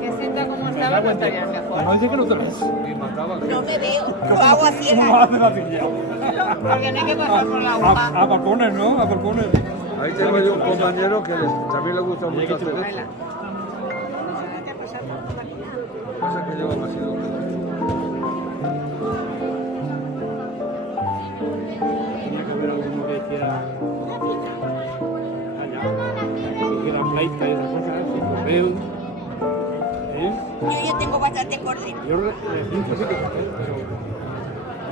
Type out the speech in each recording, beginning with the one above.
Que sienta como estaba, no estaría mejor. No dice que no te ves. No me veo, lo hago a ¿Cómo ciegas. hace la silla? Porque no hay que pasar por la aguja. A balcones, ¿no? A balcones. Ahí tengo yo un compañero que también le gusta mucho hacer eso. Lo que pasa es que lleva demasiado. Tenía que haber alguno que hiciera allá, que hiciera flight y esas cosas, sin correo. Yo ya tengo bastante cordero. Yo recinto sí que saqué, pero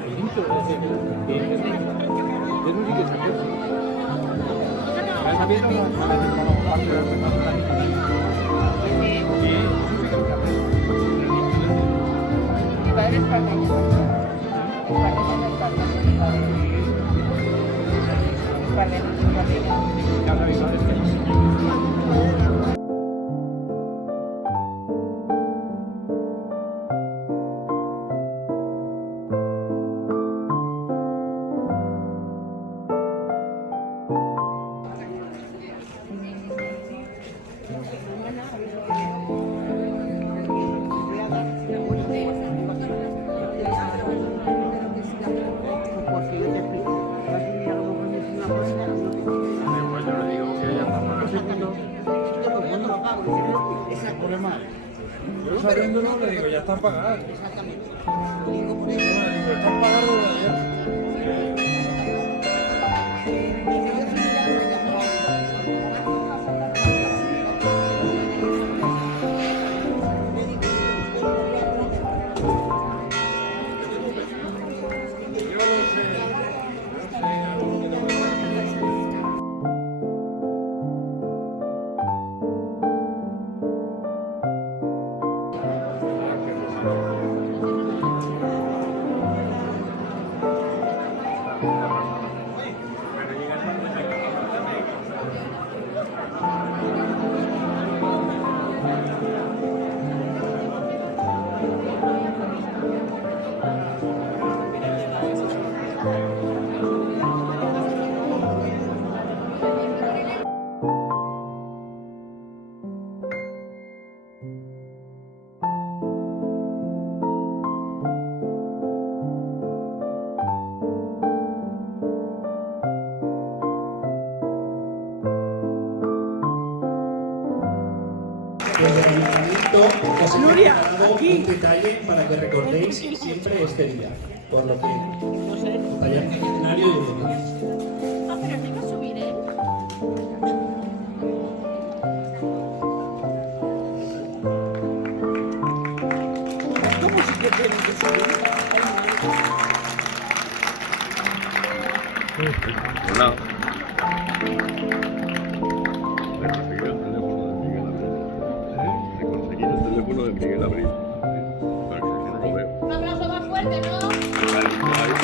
recinto es eso sí que saqué. ¿Sabes también para Mi padre es parmeño. Mi padre es parmeño. ya sabéis, ¿sabes? Yo sabiéndolo le digo, ya están pagadas. Exactamente. Le digo, están pagadas desde ayer. Desde el ayuntamiento os hemos preparado un detalle para que recordéis siempre este día, por lo que vaya en el escenario y demás. Ah, pero no iba a subir, ¿eh? ¿Cómo sí que tienen que subir? Hola. Le conseguí el teléfono de Miguel Abril. Para que así no lo veo. Un abrazo más fuerte, ¿no? Ahí.